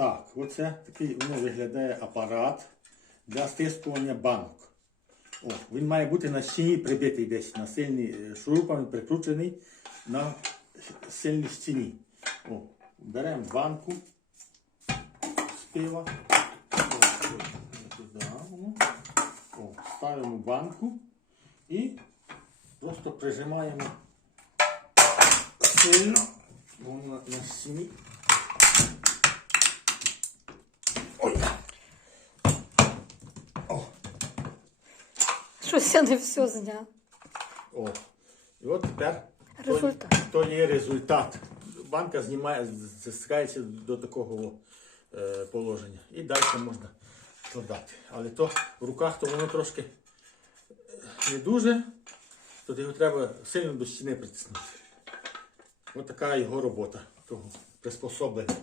Так, оце такий воно виглядає апарат для стискування банок. О, він має бути на стіні прибитий десь на сильний е, шурупами прикручений на сильній стіні. О, беремо банку з пива. О, ставимо банку і просто прижимаємо сильно воно на стіні. Ой. О, Щось я не все зняв. о. І от тепер то- Результат. То, є результат. Банка знімає, застикається до такого е, положення. І далі можна складати. Але то в руках то воно трошки е, не дуже, то його треба сильно до стіни притиснути. Ось така його робота, того приспособлення.